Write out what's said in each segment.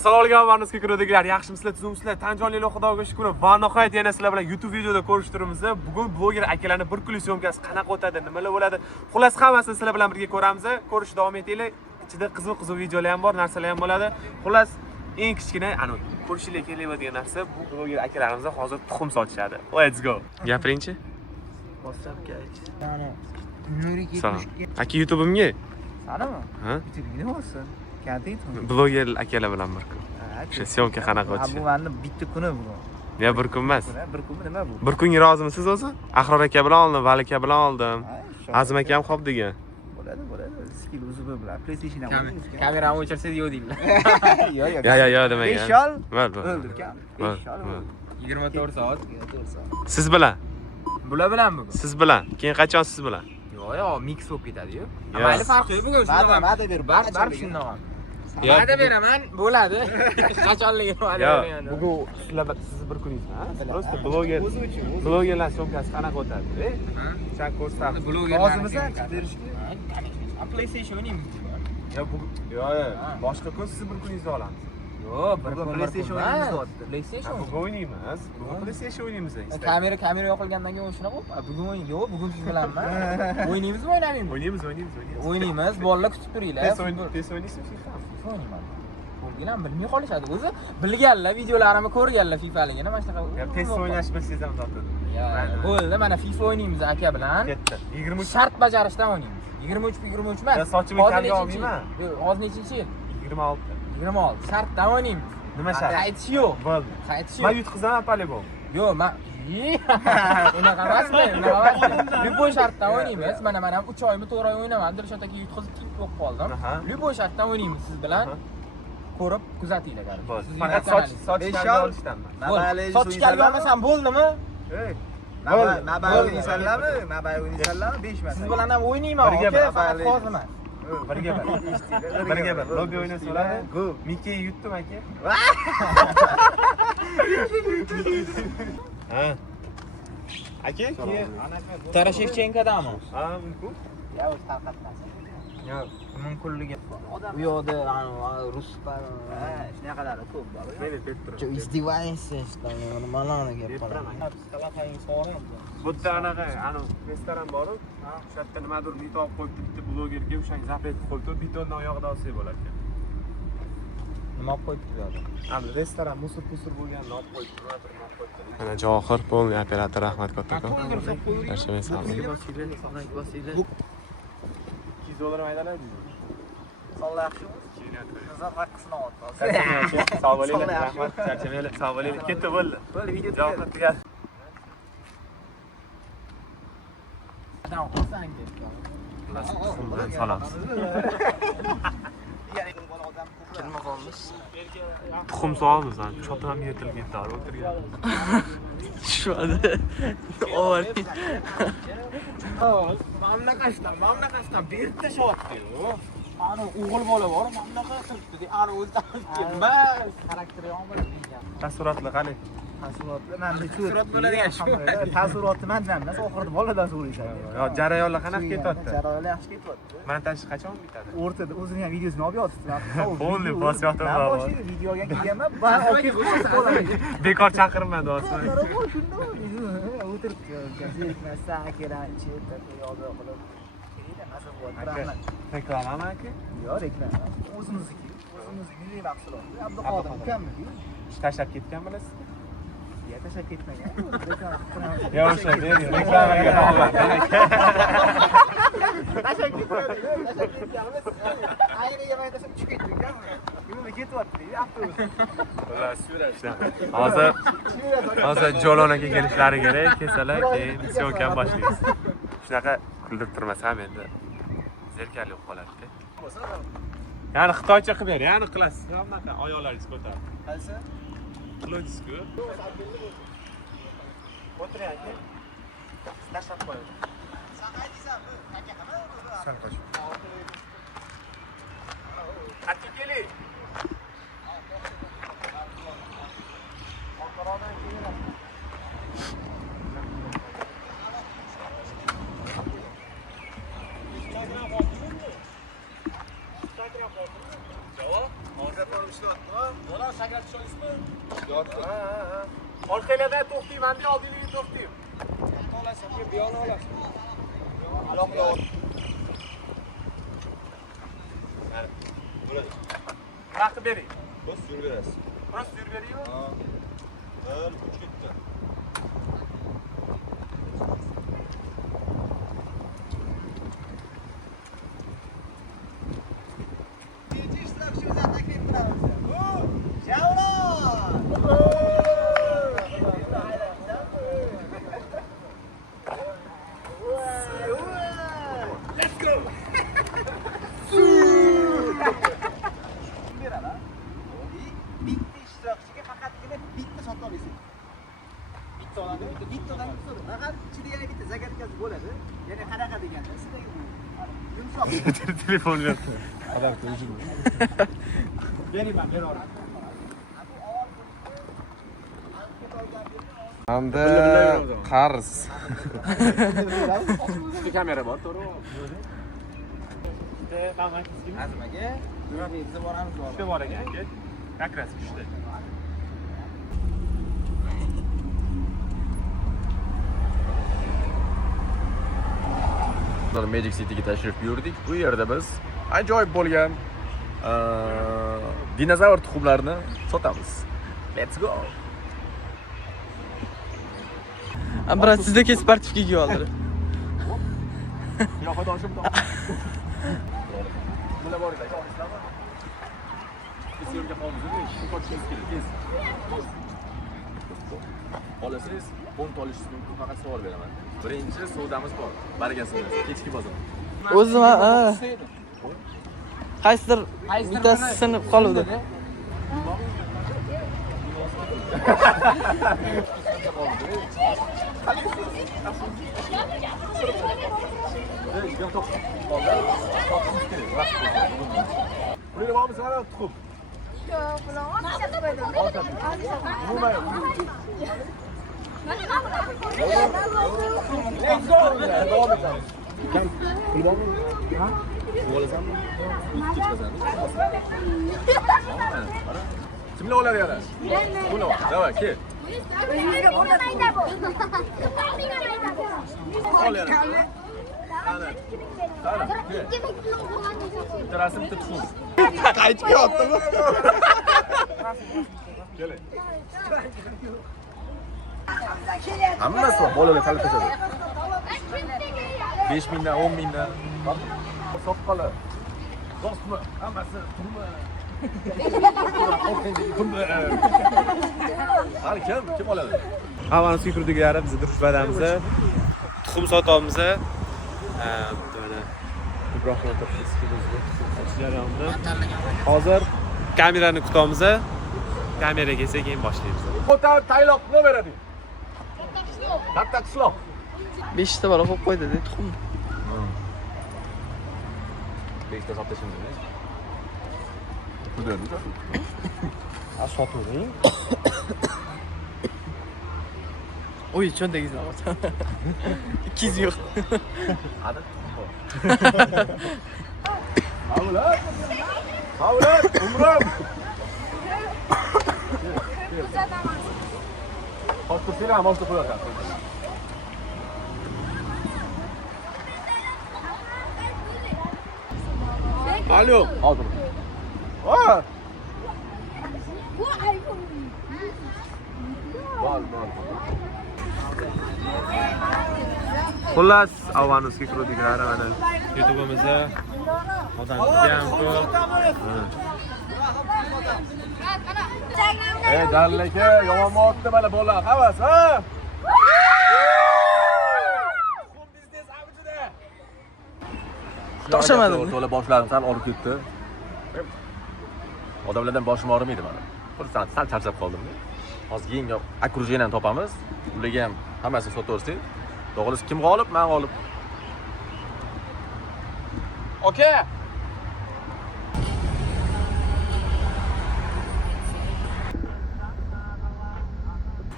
Assalomu alaykum barcha ko'ruvchilar, yaxshimisizlar, tuzumsizlar? Tanjonlar Xudoga shukr. Va nihoyat yana sizlar bilan YouTube videoda ko'rishtiramiz. Bugun bloger akalarning bir kunlik syomkasi qanaqa o'tadi, nimalar bo'ladi? Xullas hammasini sizlar bilan birga ko'ramiz. Ko'rishni davom etinglar. Ichida qiziq videolar ham bor, narsalar ham bo'ladi. Xullas, eng kichkina ko'rishinglar kelayotgan narsa bu bloger akalarimiz hozir tuxum sotishadi. Let's go. Gapiringchi. WhatsAppga Aka YouTube'imga. Sanami? Ha? YouTube'ga bo'lsin. Bloger akalar bilan bir kun. O'sha syomka qanaqa o'tishi? Bu meni bitta kuni bu. Ya bir kun emas. Bir kun nima bu? Bir kunga rozimisiz o'zi? Ahror aka bilan oldim, Vali aka bilan oldim. Azim aka ham xo'p degan. Bo'ladi. Skill o'zi bilan PlayStation ham. Kamerani o'chirsangiz yo'q deydilar. Yo demaygan. 5 yil Bo'ldi. o'ldirgan. 5 yil. 24 soat. Siz bilan. Bular bilan bugun. Siz bilan. Keyin qachon siz bilan? Yo'q, mix bo'lib ketadi-yu. Mayli farqi yo'q bugun shunday. Ma'da ber, baribir shunday ham. Ma'da beraman, bo'ladi. Qachonligi ma'da beraman. Bugun sizlar siz bir kuningiz, ha? Просто blogerlar syomkasi qanaqa o'tadi? Sen ko'rsatasiz. Rozimisiz chiqib berishga? PlayStation o'ynaymiz. Boshqa kun siz bir kuningizni olamiz. Yo'q, bir PlayStation o'ynaymiz deyapti. PlayStation. Bugun o'ynaymiz. Bugun PlayStation o'ynaymiz. Kamera yo'qolgandan keyin o'shuna bo'lib, bugun o'ynaymiz. Yo'q, bugun siz bilanman. O'ynaymizmi, o'ynaymizmi? O'ynaymiz. Bolalar kutib turinglar. PES o'ynaysizmi, FIFA? O'ynayman. Ko'rgilar bilmay qolishadi. O'zi bilganlar, videolarimni ko'rganlar FIFAligini, mana shunaqa. PES o'ynash bilsangiz ham totadi. Bo'ldi, mana FIFA o'ynaymiz aka bilan. Ketdi. 23 shart bajarishdan o'ynaymiz. 23 emas. Sochimni kamga olmayman. Yo'q, hozir nechinchi yil? 26. Shartdan o'ynaymiz. Nima shart? Qaytish yo'q. Bo'ldi. Qaytish Men yo'q. yutqizaman polibon. Yo'q, men unaqa emasmi? Любой shartdan o'ynaymiz. Mana men ham 3 oymi 4 oy o'ynamadim. Dilshod aka yutqizib ketib bo'lib qoldim. Любой shartdan o'ynaymiz siz bilan. Ko'rib kuzatinglar qarang. Faqat sochga olishdanmi? Sochga olmasam bo'ldimi? Mabay o'ynaysanlarmi? 5 emas. Siz bilan ham o'ynayman, aka, faqat hozir emas. Birga bir. Lobby o'ynasalar, Mickey yutdim aka. Ha. Aka, keyin Tarashevchenkodami? Ha, mumkin. Ya o'z tarqatmasin. Yo'q, mumkinligi. Bu yoqda ruslar, shunaqalari ko'p bor. Meni deb turibdi. izdevaysiz, nimalarni gap qiladi. Bu yerda anaqa, restoran bor-ku. O'sha yerda nimadir yutoq qo'yib bitta blogerga o'shani zapret qo'yib turib, bitonni oyog'ida olsa bo'lar ekan. Nima olib qo'yibdi bu yoqda? Restoran musor bo'lganini olib qo'yibdi, Mana Johir, polniy operator Rahmat kattakon. Yarashmay salom. $200 maydalaydi. Sonlar yaxshimi? Nazar haqqisini oldi. Sog' bo'linglar, rahmat. Charchamaylar, sog' bo'linglar. Ketdi bo'ldi. Bo'ldi, video Johir tugal. Salomsiz. Tuxum sog'miz, cho'pi ham yetilib ketdi, o'tirgan. Tushmadi. Ovarding. Mamlakatdan berib tashyapti-yu. Ana o'g'il bola bor, mamlakat turibdi. Ana o'zidan ketmas. Xarakteri yomon bo'ladi. Taassurotlar qani? Taassurotlar menda Surat bo'ladigan shu. Taassurotni mendan emas, oxirida boladan so'raysan. Yo, jarayonlar qanaqa ketyapti? Jarayonlar yaxshi ketyapti. Montaj qachon bitadi? O'rtada o'zini ham videosini olib yotibdi. Polniy bosyapti bor. Videoga kelganman, men olib ketib Bekor chaqirmadi hozir. o'tiribdi. Zerikmasdan kerakchi, yo'lda qilib. Reklamami aka? Yo'q, reklama. O'zimizniki milliy mahsulot. Abduqodir ukamniki. Ish tashlab ketgan bilasiz? Ya tashlab ketmagan. Yo, o'sha reklamaga bog'lan. Tashlab ketganmiz. Ayriga maydasib chiqib ketgan. Nima ketyapti? Avtobus. Hozir Jolonaga kelishlari kerak, kelsalar, keyin syomkani boshlaymiz. Shunaqa kuldirib turmasa ham endi zerkarli bo'lib qoladi-da. Ya'ni xitoycha qilib ber, ya'ni qilasiz. Bunaqa oyoqlaringiz ko'tarib. Qaysi? Qilasiz-ku. O'tiring aka. Tashlab qo'ying. Sen qaytsanmi? Aka nima? Sen qoch. Qatga keling. Javob? Hozir ko'rib ishlayapti. Orqalarda to'xtayman, oldinga to'xtayman. Raqib bering. Biz yuraverasiz. Prosta yurib beringmi? Ha. 1 3 ketdi. Birinchi ishtirokchimizdan taklif qilamiz. Javlon! Let's go! Beradi. Bitta ishtirokchiga faqatgina bitta sotib olasiz. Bitta oladi, bitta odam tutadi. Faqat ichida yana bitta zagatkasi bo'ladi. Ya'ni qanaqa deganda sizdagi bu yumshoq. Telefon yo'q. Beraman, beraman. Hamda qarz. Kamera bor, to'g'ri. Azmaga biz boramiz. Uchta bor ekan, aka. Как раз uchta. Magic City'ga tashrif buyurdik. Bu yerda biz ajoyib bo'lgan dinozavr tuxumlarini sotamiz. Let's go. Brat sizda kes sportivga kiyib oldi. Yo'qodoshim top. Bular bor edi, olisizlarmi? Biz yo'lga qoldik, qo'shishimiz kerak, tez. Olasiz, pont olishingiz mumkin, faqat savol beraman. Birinchi savdamiz bor. Bargasini, kechki bozor. O'zim qaysidir bittasi sinib qoluvdi. Buraya bormiz, mana tuxum. Yo'q, bular otishib qo'ydim. Davom etamiz. Kam pul bormi? Ha? Olasanmi? Kimlar oladi yana? Buni ol. Davay, kel. O'zingizga bo'lmaydi bu. Ol yana. Qani? Qani? Kel. Bitta rasm, bitta tuxum. Qaytib yotdimi? Keling. Hammasi bor, bolalar talab qiladi. 5 mingdan, 10 mingdan. Soqqoli. Rostmi? Hammasi turmi? Hali kim oladi? Havani suykurdiklari bizni durishbadamiz. Tuxum sotamiz. Mana Ibrohim hozir kamerani kutamiz. Kamera kelsa keyin boshlaymiz. Ota tayloq nima beradi? Katta qishloq. 5 ta bola qo'yib qo'ydi dedi tuxum. 5 ta sotib tashlaymiz. Xudo'ni. Sotuvering. Oy, cho'ntagingizni olsan. 200 yo'q. Hadi. Avlat. Avlat, umrim. Hozir seni boshqa qo'yasan. Alo. Hozir. Ha. Bu iPhone. Bor. Xullas, avvanuski kiruvdiklari mana YouTube'imizda odam ham ko'p. Darlaka, yomon otdi mana bola, havas, ha? Tuxum biznes avjida. To'xtamadimi? To'la boshlarim sal olib ketdi. Odamlardan boshim og'rimaydi mana. Xursand, sal charchab qoldim. Hozir yangi okrujeniyani topamiz. Ularga ham hammasini sotaversak. To'g'risi kim g'olib? Men g'olib. Okay.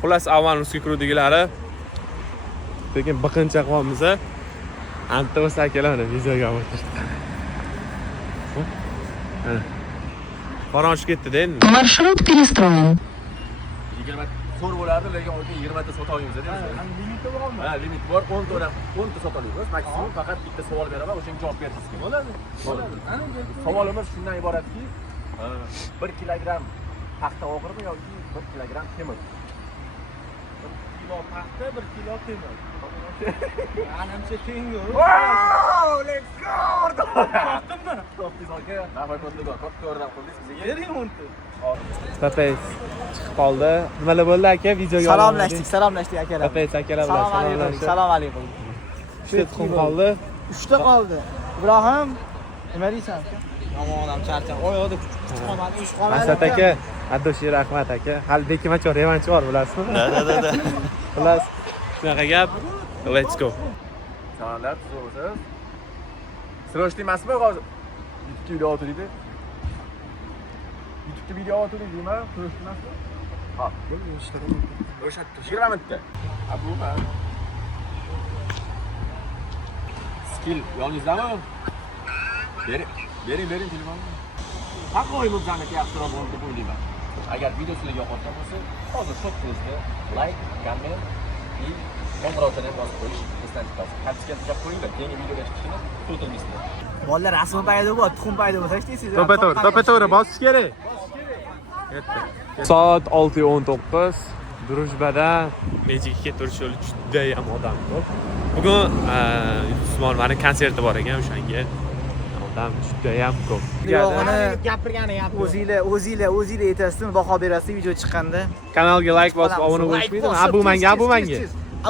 Xullas, avvanuski kiruvdiklari lekin biqincha qilamiz. Anta o'sa akalar mana videoga o'tirdi. Mana. Qoronchi ketdi-da endi. Маршрут перестроен. 20 so'r bo'lardi, lekin aka 20 ta sota olamiz dedi. Limiti bormi? Ha, limit bor. 10 ta 10 ta sota olamiz. Maksimum faqat bitta savol beraman, o'shanga javob berasiz. Bo'ladi. Savolimiz shundan iboratki, 1 kilogramm paxta og'irmi yoki 1 kilogramm temir? 1 kilo paxta, 1 kilo temir. Anamcha teng-ku. Wow, let's go! Topdingiz aka. Nafaqatligo, katta yordam qildingiz bizga. Bering o'nta. Papays chiqib qoldi. Nimalar bo'ldi aka? Videoga Salomlashdik akalar. Papays akalar bilan salomlashdik. Salom alaykum. 3 ta tuxum qoldi. 3 ta qoldi. Ibrohim, nima deysan? Yomonam charchab. Oyoqda kuch qolmadi, ish qolmadi. Asad aka, Adoshi rahmat aka. Hali Bekimachor revanchi bor, bilasizmi? Da. Xullas, shunaqa gap. Let's go. Salomlar, so'rasiz. Srochli emasmi hozir? YouTube'ga video otdingmi? YouTube'ga video otdingmi? Srochli emasmi? Ha, o'shatdi. 20 minutda. Bu ma. Skill yo'lingizdami? Bering telefonni. Haqqo'yimiz zanaki yaxshiroq bo'ldi deb o'ylayman. Agar video sizlarga yoqayotgan bo'lsa, hozir shu tezda like, comment va qo'ng'iroqchani ham bosib qo'yish esdan chiqarsiz. Kapsiga tusab qo'yinglar, keyingi videoga chiqishini kutilmaysizlar. Bolalar rasm paydo bo'ldi, tuxum paydo bo'lsa ishlaysiz. To'pa-to'g'ri bosish kerak. Soat 6:19. Drujbada Magicga ketish yo'li juda ham odam ko'p. Bugun Usmonovning konserti bor ekan, o'shanga odam juda ham ko'p. Gapirgani o'zinglar aytasizmi, baho berasiz video chiqqanda. Kanalga like bosib obuna bo'lishmaydimi? Abu manga.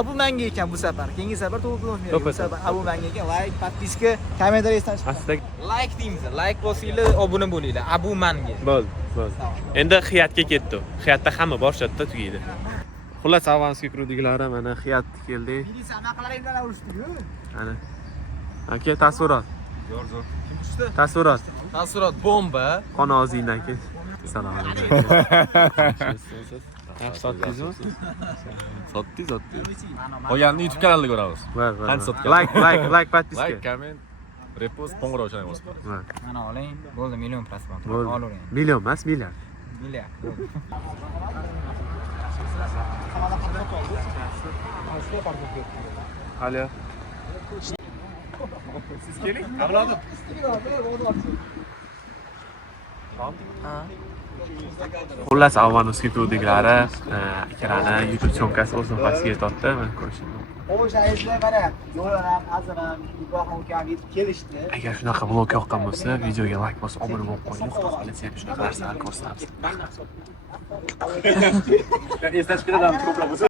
Abu manga ekan bu safar. Keyingi safar to'g'ri bo'lmaydi. To'ppa. Bu safar Abu manga ekan. Like, podpiska, kommentariy esdan chiqadi. Asta Like deymiz. Like bosinglar, obuna bo'linglar. Abu manga. bo'ldi. Endi Xiyatga ketdi. Xiyatda hamma boshlatda tugaydi. Xullas, avansga kiruvdilar, mana Xiyat keldi. Militsiya anaqalaringdan urishdi-ku. Ana. Aka, taassurot. Zo'r. Taassurot bomba. Qonozingdan kel. Assalomu alaykum. Sotdingizmi? Sotdi. Qolganini YouTube kanalida ko'ramiz. Qancha sotgan? Like, podpiska. Like, comment, repost, qo'ng'iroqchani bosib qo'ying. Mana oling. Bo'ldi, million prosmotr. Olavering. Million emas, milliard. Milliard. Alo. Siz keling, avlodim. Xullas, avanosga kiruvdiklari ikkalani YouTube cho'nkasi o'z nafasiga tortdi. Mana ko'rishingiz. O'sha aytlar mana yo'laram, aziram, Ibrohim ukam yetib kelishdi. Agar shunaqa vlog yoqqan bo'lsa, videoga like bosib, obuna bo'lib qo'ying. Xudo xohlasa ham shunaqa narsalar ko'rsatamiz. Eslash kerak, ko'plab